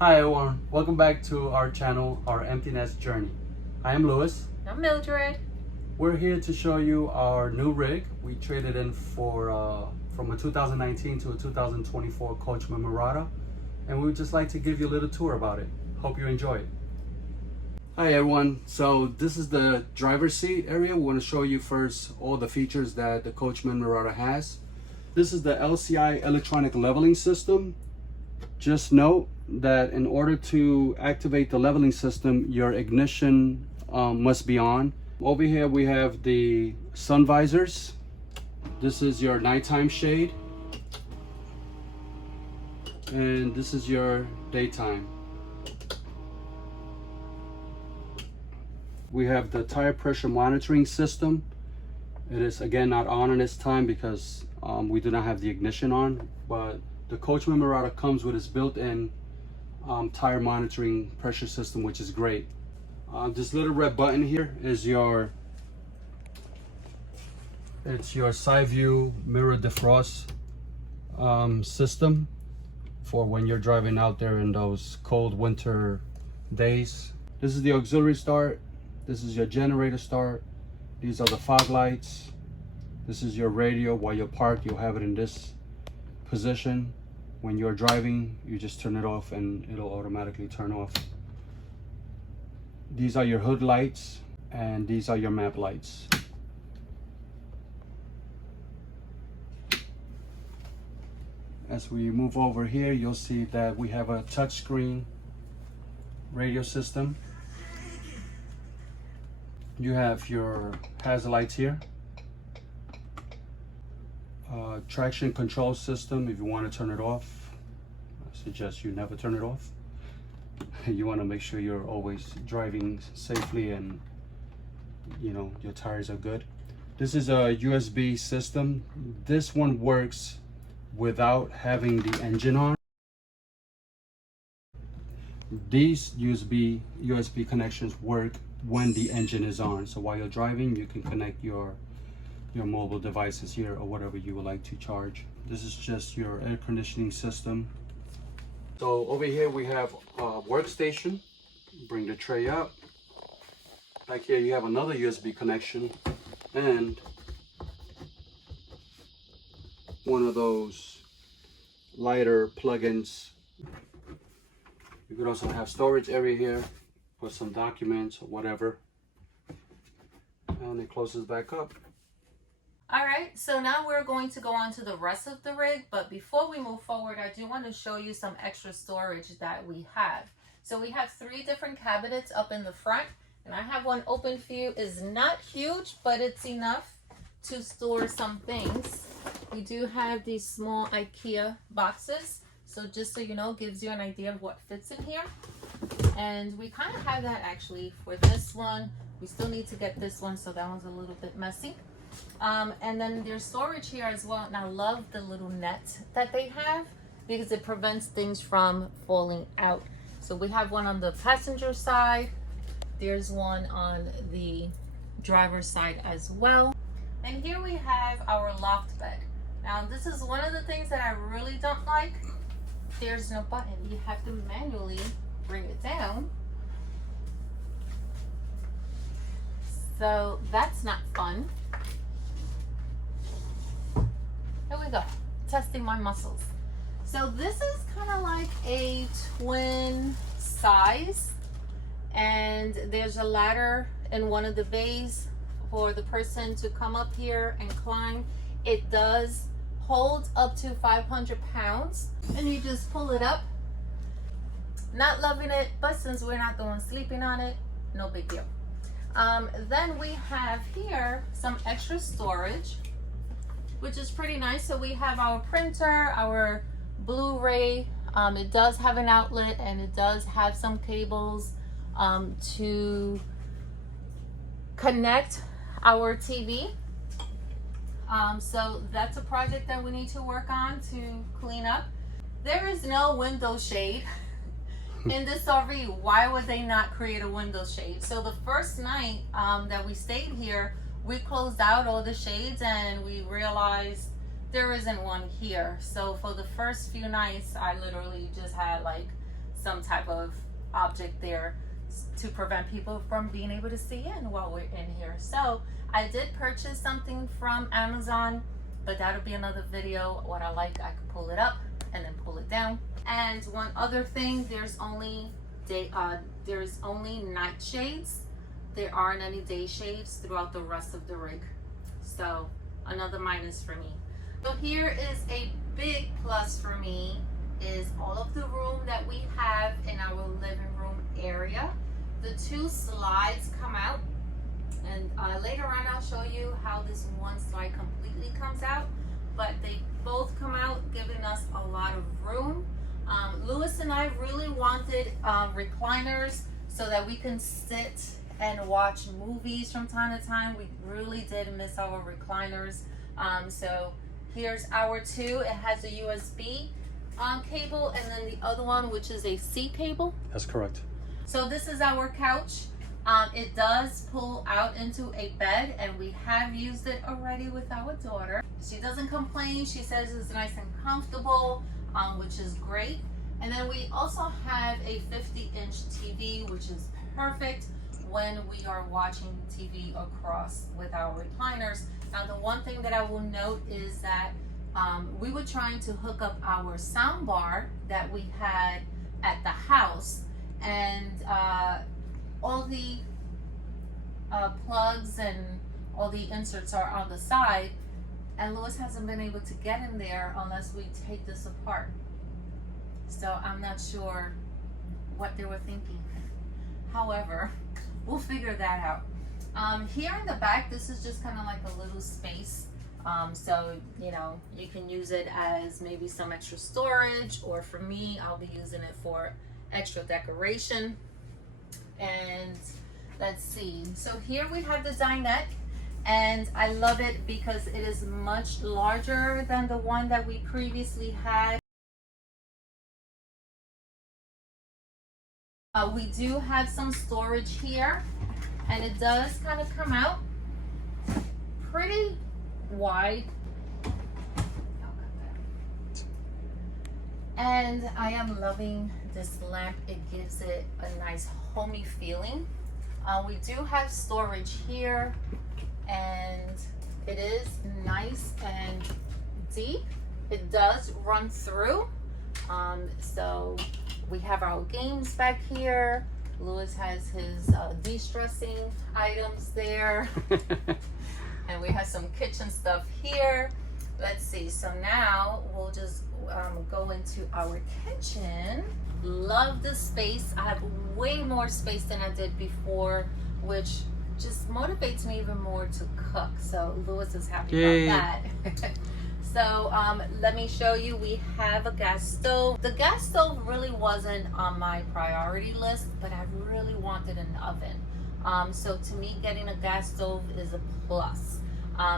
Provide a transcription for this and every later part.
Hi everyone, welcome back to our channel, Our Empty Nest Journey. I am Lewis. I'm Mildred. We're here to show you our new rig. We traded in for from a 2019 to a 2024 Coachmen Mirada, and we would just like to give you a little tour about it. Hope you enjoy it. Hi everyone, so this is the driver's seat area. We want to show you first all the features that the Coachmen Mirada has. This is the LCI electronic leveling system. Just note that in order to activate the leveling system, your ignition must be on. Over here we have the sun visors. This is your nighttime shade. And this is your daytime. We have the tire pressure monitoring system. It is again not on this time because we do not have the ignition on, but the Coachmen Mirada comes with its built-in tire monitoring pressure system, which is great. This little red button here is your side view mirror defrost system for when you're driving out there in those cold winter days. This is the auxiliary start. This is your generator start. These are the fog lights. This is your radio. While you're parked, you'll have it in this position. When you're driving, you just turn it off and it'll automatically turn off. These are your hood lights and these are your map lights. As we move over here, you'll see that we have a touchscreen radio system. You have your hazard lights here. Traction control system. If you want to turn it off, I suggest you never turn it off. You want to make sure you're always driving safely and your tires are good. This is a USB system. This one works without having the engine on. These USB connections work when the engine is on. So while you're driving, you can connect your mobile devices here or whatever you would like to charge. This is just your air conditioning system. So over here we have a workstation. Bring the tray up. Back here you have another USB connection and one of those lighter plugins. You could also have storage area here for some documents or whatever. And it closes back up. All right, so now we're going to go on to the rest of the rig, but before we move forward, I do want to show you some extra storage that we have. So we have 3 different cabinets up in the front, and I have one open for you. It's not huge, but it's enough to store some things. We do have these small IKEA boxes, so just so you know, gives you an idea of what fits in here. And we kind of have that actually for this one. We still need to get this one, so that one's a little bit messy. And then there's storage here as well, and I love the little net that they have because it prevents things from falling out. So we have one on the passenger side, there's one on the driver's side as well, and here we have our loft bed. Now this is one of the things that I really don't like. There's no button. You have to manually bring it down, so that's not fun. Here we go, testing my muscles. So this is kind of like a twin size, and there's a ladder in one of the bays for the person to come up here and climb. It does hold up to 500 pounds, and you just pull it up. Not loving it, but since we're not going sleeping on it, no big deal. Then we have here some extra storage, which is pretty nice. So we have our printer, our Blu-ray. It does have an outlet, and it does have some cables to connect our TV. So that's a project that we need to work on to clean up. There is no window shade in this RV. Why would they not create a window shade? So the first night that we stayed here, we closed out all the shades and we realized there isn't one here. So for the first few nights, I literally just had like some type of object there to prevent people from being able to see in while we're in here. So I did purchase something from Amazon, but that'll be another video. What I like, I can pull it up and then pull it down. And one other thing, there's only night shades. There aren't any day shades throughout the rest of the rig. So another minus for me. So here is a big plus for me, is all of the room that we have in our living room area. The two slides come out, and later on I'll show you how this one slide completely comes out, but they both come out, giving us a lot of room. Lewis and I really wanted recliners so that we can sit and watch movies from time to time. We really did miss our recliners. So here's our two. It has a USB cable, and then the other one, which is a C cable. That's correct. So this is our couch. It does pull out into a bed, and we have used it already with our daughter. She doesn't complain. She says it's nice and comfortable, which is great. And then we also have a 50-inch TV, which is perfect when we are watching TV across with our recliners. Now, the one thing that I will note is that we were trying to hook up our sound bar that we had at the house, and all the plugs and all the inserts are on the side, and Lewis hasn't been able to get in there unless we take this apart. So I'm not sure what they were thinking. However, we'll figure that out. Here in the back, this is just kind of like a little space. So, you know, you can use it as maybe some extra storage, or for me, I'll be using it for extra decoration. And let's see. So here we have the dinette, and I love it because it is much larger than the one that we previously had. We do have some storage here, and it does kind of come out pretty wide. And I am loving this lamp. It gives it a nice homey feeling. We do have storage here, and it is nice and deep. It does run through. So we have our games back here. Lewis has his de-stressing items there. And we have some kitchen stuff here. Let's see, so now we'll just go into our kitchen. Love the space. I have way more space than I did before, which just motivates me even more to cook. So Lewis is happy about that. So let me show you, we have a gas stove. The gas stove really wasn't on my priority list, but I really wanted an oven. So to me, getting a gas stove is a plus.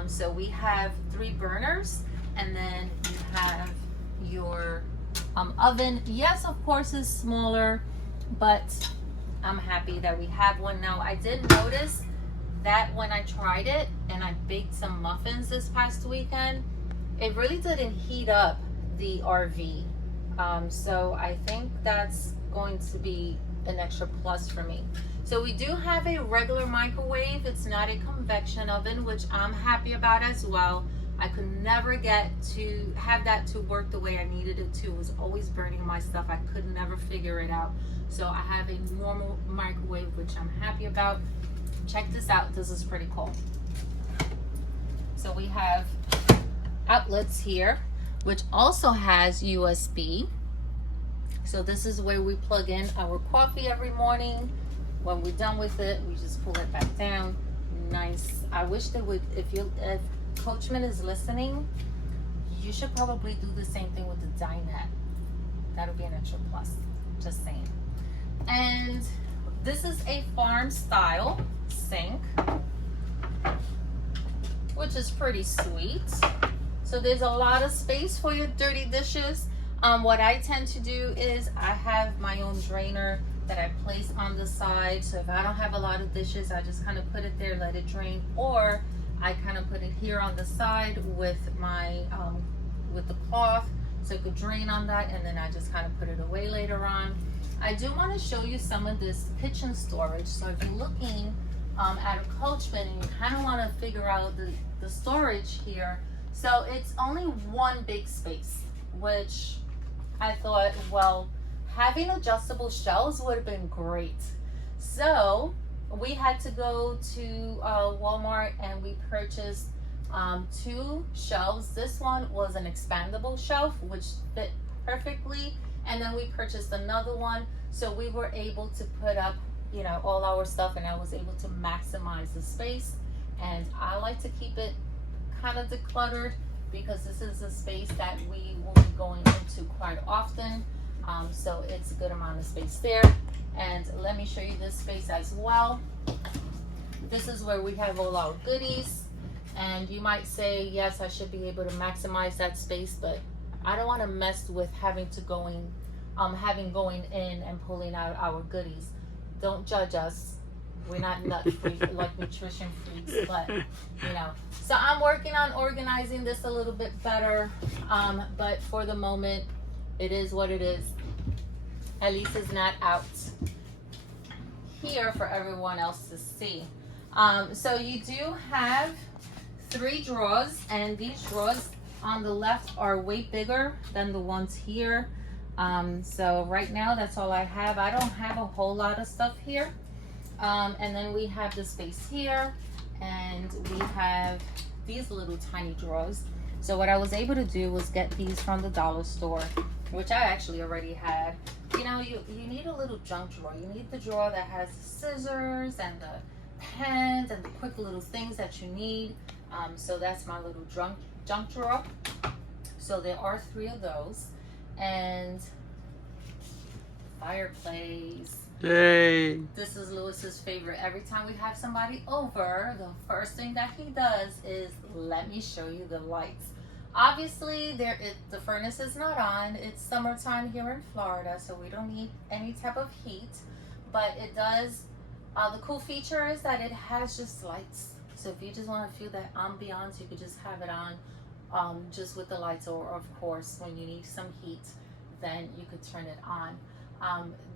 So we have 3 burners, and then you have your oven. Yes, of course, it's smaller, but I'm happy that we have one now. I did notice that when I tried it and I baked some muffins this past weekend, it really didn't heat up the RV. So I think that's going to be an extra plus for me. So we do have a regular microwave. It's not a convection oven, which I'm happy about as well. I could never get to have that to work the way I needed it to. It was always burning my stuff. I could never figure it out. So I have a normal microwave, which I'm happy about. Check this out. This is pretty cool. So we have outlets here, which also has USB. So this is where we plug in our coffee every morning. When we're done with it, we just pull it back down. Nice. I wish they would, if Coachmen is listening, you should probably do the same thing with the dinette. That'll be an extra plus, just saying. And this is a farm style sink, which is pretty sweet. So there's a lot of space for your dirty dishes. What I tend to do is I have my own drainer that I place on the side. So if I don't have a lot of dishes, I just kind of put it there, let it drain, or I kind of put it here on the side with my with the cloth took a drain on that, and then I just kind of put it away later on. I do want to show you some of this kitchen storage. So if you're looking at a Coachmen and you kind of want to figure out the storage here, so it's only one big space, which I thought, well, having adjustable shelves would have been great. So we had to go to Walmart and we purchased 2 shelves. This one was an expandable shelf, which fit perfectly. And then we purchased another one. So we were able to put up, you know, all our stuff, and I was able to maximize the space. And I like to keep it kind of decluttered because this is a space that we will be going into quite often. So it's a good amount of space there. And let me show you this space as well. This is where we have all our goodies. And you might say, yes, I should be able to maximize that space, but I don't want to mess with having going in and pulling out our goodies. Don't judge us. We're not nut freaks, like nutrition freaks, but you know. So I'm working on organizing this a little bit better. But for the moment, it is what it is. At least it's not out here for everyone else to see. So you do have 3 drawers, and these drawers on the left are way bigger than the ones here. So right now that's all I have. I don't have a whole lot of stuff here. And then we have the space here, and we have these little tiny drawers. So what I was able to do was get these from the dollar store, which I actually already had. You know, you need a little junk drawer. You need the drawer that has the scissors and the pens and the quick little things that you need. So that's my little junk drawer. So there are 3 of those. And fireplace. Yay! This is Lewis's favorite. Every time we have somebody over, the first thing that he does is, let me show you the lights. Obviously, the furnace is not on. It's summertime here in Florida, so we don't need any type of heat. But it does, the cool feature is that it has just lights. So if you just want to feel that ambiance, you could just have it on just with the lights. Or of course, when you need some heat, then you could turn it on.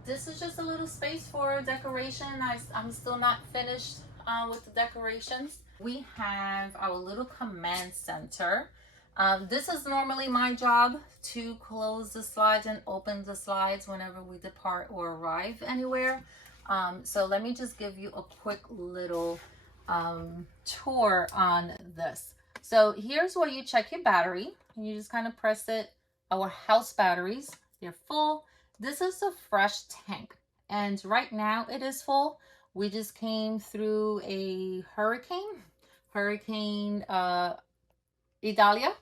This is just a little space for decoration. I'm still not finished with the decorations. We have our little command center. This is normally my job, to close the slides and open the slides whenever we depart or arrive anywhere. So let me just give you a quick little tour on this. So here's where you check your battery. You just kind of press it. Our house batteries, they're full. This is a fresh tank, and right now it is full. We just came through a hurricane Idalia.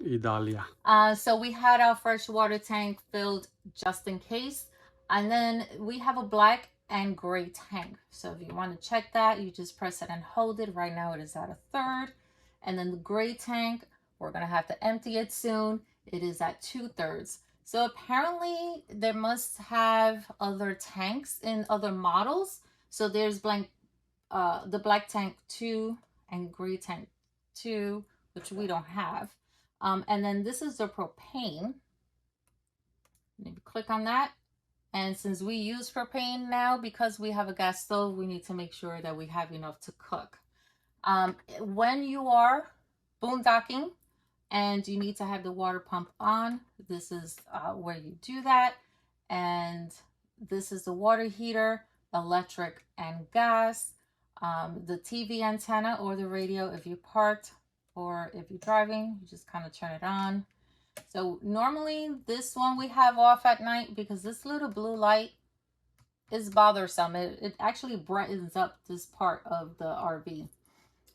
So we had our fresh water tank filled just in case. And then we have a black and gray tank. So if you want to check that, you just press it and hold it. Right now it is at 1/3. And then the gray tank, we're going to have to empty it soon. It is at 2/3. So apparently there must have other tanks in other models. So there's the black tank 2 and gray tank 2, which we don't have. And then this is the propane. Maybe click on that. And since we use propane now, because we have a gas stove, we need to make sure that we have enough to cook. When you are boondocking and you need to have the water pump on, this is where you do that. And this is the water heater, electric and gas, the TV antenna or the radio if you parked, or if you're driving, you just kind of turn it on. So normally this one we have off at night because this little blue light is bothersome. It actually brightens up this part of the RV.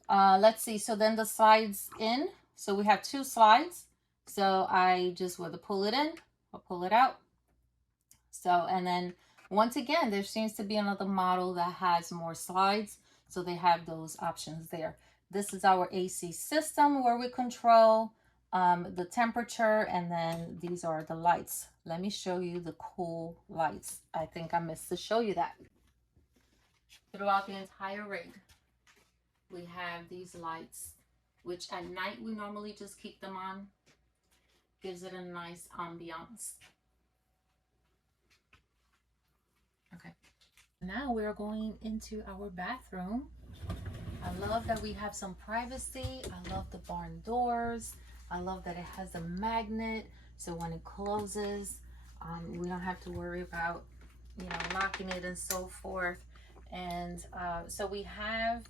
Let's see. So then the slides in. So we have 2 slides. So I just want to pull it in. I'll pull it out. So, and then once again, there seems to be another model that has more slides. So they have those options there. This is our AC system where we control the temperature, and then these are the lights. Let me show you the cool lights. I think I missed to show you that. Throughout the entire rig, we have these lights, which at night we normally just keep them on. gives it a nice ambiance. Okay, now we're going into our bathroom. I love that we have some privacy. I love the barn doors. I love that it has a magnet, so when it closes, we don't have to worry about, you know, locking it and so forth. And so we have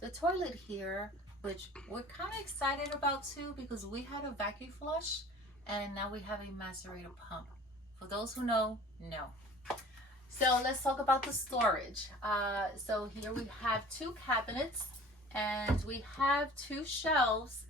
the toilet here, which we're kind of excited about too, because we had a vacuum flush and now we have a macerator pump. For those who know, no. So let's talk about the storage. So here we have 2 cabinets and we have 2 shelves.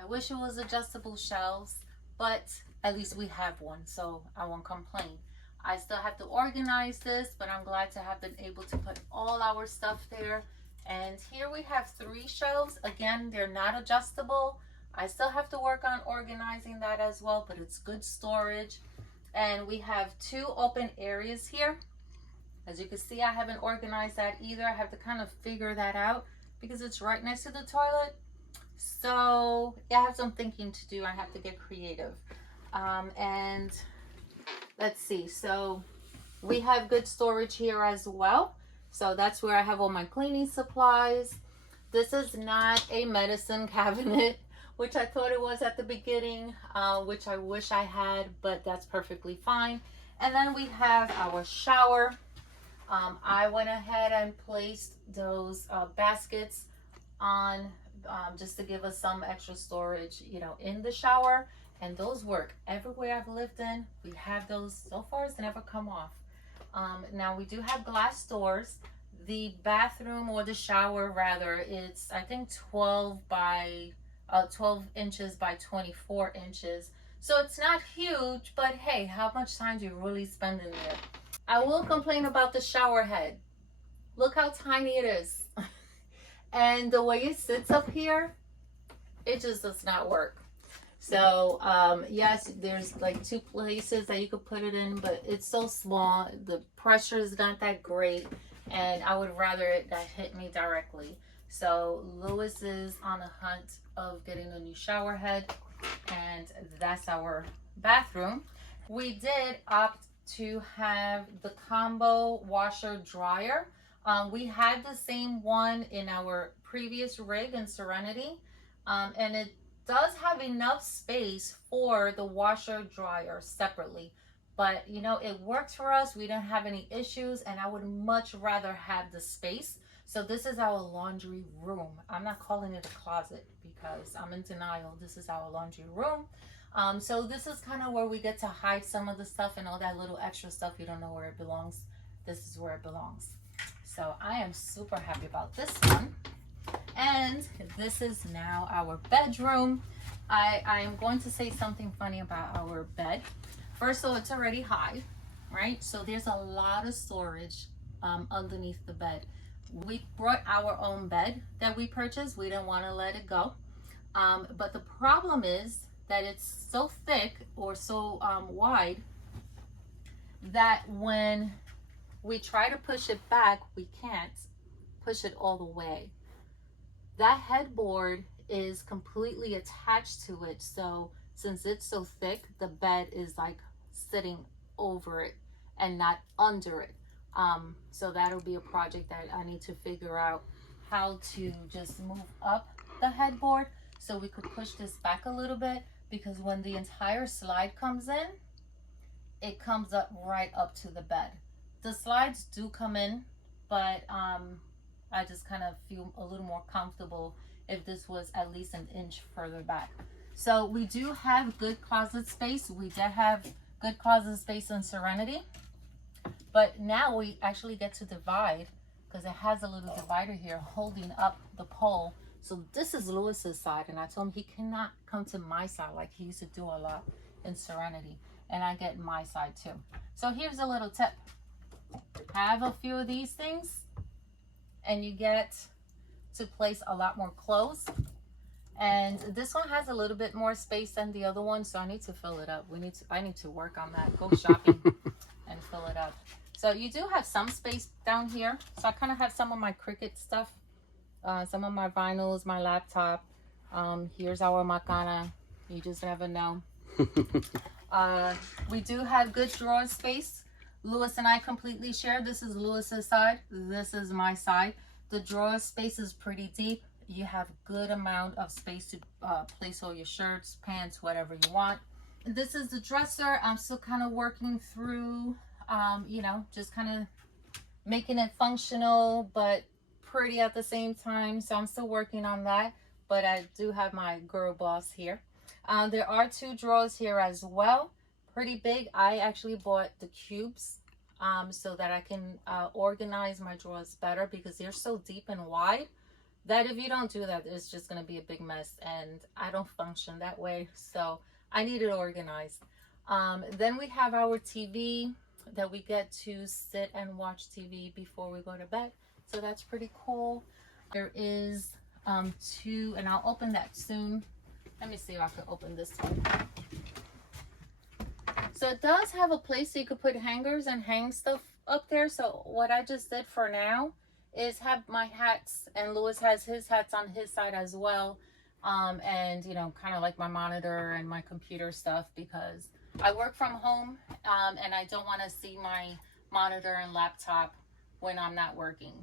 I wish it was adjustable shelves, but at least we have one, so I won't complain. I still have to organize this, but I'm glad to have been able to put all our stuff there. And here we have 3 shelves. Again, they're not adjustable. I still have to work on organizing that as well, but it's good storage. And we have 2 open areas here. As you can see, I haven't organized that either. I have to kind of figure that out because it's right next to the toilet. So yeah, I have some thinking to do. I have to get creative. And let's see. So we have good storage here as well. So that's where I have all my cleaning supplies. This is not a medicine cabinet, which I thought it was at the beginning, which I wish I had, but that's perfectly fine. And then we have our shower. I went ahead and placed those baskets on just to give us some extra storage, you know, in the shower. And those work everywhere I've lived in. We have those. So far, it's never come off. Now we do have glass doors. The bathroom, or the shower rather, it's I think 12 inches by 24 inches. So it's not huge, but hey, how much time do you really spend in there? I will complain about the shower head. Look how tiny it is. And the way it sits up here, it just does not work. So yes, there's like 2 places that you could put it in, but it's so small. The pressure is not that great, and I would rather it that hit me directly. So Lewis is on the hunt of getting a new shower head, and that's our bathroom. We did opt to have the combo washer dryer. We had the same one in our previous rig in Serenity, and it does have enough space for the washer dryer separately, but you know, it works for us. We don't have any issues, and I would much rather have the space. So this is our laundry room. I'm not calling it a closet because I'm in denial. This is our laundry room. So this is kind of where we get to hide some of the stuff and all that little extra stuff you don't know where it belongs. This is where it belongs. So I am super happy about this one. And this is now our bedroom. I am going to say something funny about our bed. First of all, it's already high, right? So there's a lot of storage underneath the bed. We brought our own bed that we purchased. We didn't want to let it go. But the problem is that it's so thick or so wide that when we try to push it back, we can't push it all the way. That headboard is completely attached to it. So since it's so thick, the bed is like sitting over it and not under it. So that'll be a project that I need to figure out how to just move up the headboard so we could push this back a little bit, because when the entire slide comes in, it comes up right up to the bed. The slides do come in, but I just kind of feel a little more comfortable if this was at least an inch further back. So we do have good closet space. We did have good closet space in Serenity, but now we actually get to divide because it has a little divider here holding up the pole. So this is Lewis's side, and I told him he cannot come to my side like he used to do a lot in Serenity, and I get my side too. So here's a little tip. Have a few of these things and you get to place a lot more clothes. And this one has a little bit more space than the other one, so I need to fill it up. I need to work on that. Go shopping and fill it up. So you do have some space down here. So I kind of have some of my Cricut stuff, some of my vinyls, my laptop. Here's our Macana. You just never know. We do have good drawer space. Lewis and I completely share. This is Lewis's side. This is my side. The drawer space is pretty deep. You have good amount of space to place all your shirts, pants, whatever you want. This is the dresser. I'm still kind of working through, you know, just kind of making it functional, but pretty at the same time. So I'm still working on that, but I do have my girl boss here. There are 2 drawers here as well. Pretty big. I actually bought the cubes so that I can organize my drawers better, because they're so deep and wide that if you don't do that, it's just going to be a big mess, and I don't function that way. So I need it organized. Then we have our TV that we get to sit and watch TV before we go to bed. So that's pretty cool. There is 2, and I'll open that soon. Let me see if I can open this one. So it does have a place so you could put hangers and hang stuff up there. So what I just did for now is have my hats, and Lewis has his hats on his side as well. And you know, kind of like my monitor and my computer stuff, because I work from home and I don't want to see my monitor and laptop when I'm not working.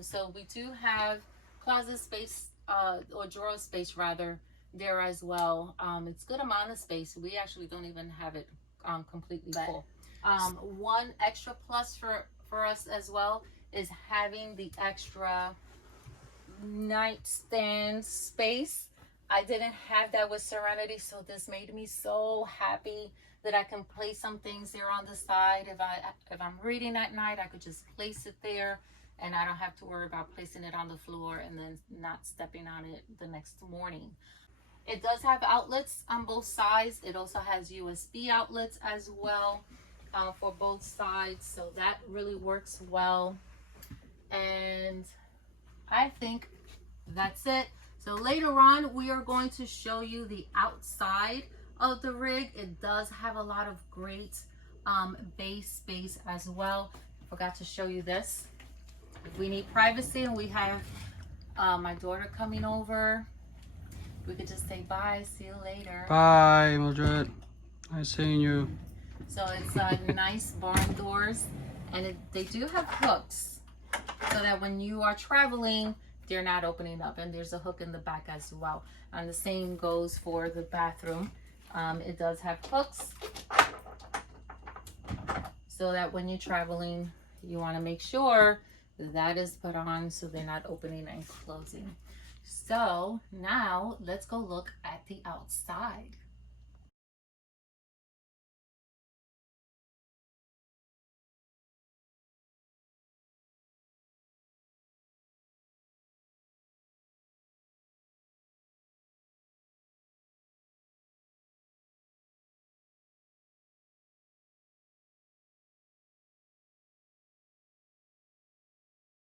So we do have closet space or drawer space rather there as well. It's good amount of space. We actually don't even have it completely full. One extra plus for us as well is having the extra nightstand space. I didn't have that with Serenity, so this made me so happy that I can place some things there on the side. If I'm reading at night, I could just place it there, and I don't have to worry about placing it on the floor and then not stepping on it the next morning. It does have outlets on both sides. It also has USB outlets as well for both sides, so that really works well. And I think that's it. So later on, we are going to show you the outside of the rig. It does have a lot of great base space as well. I forgot to show you this. If we need privacy and we have my daughter coming over, we could just say bye, see you later. Bye, Mildred. Nice seeing you. So it's nice barn doors, and they do have hooks so that when you are traveling, they're not opening up, and there's a hook in the back as well. And the same goes for the bathroom. It does have hooks so that when you're traveling, you want to make sure that is put on so they're not opening and closing. So now let's go look at the outside.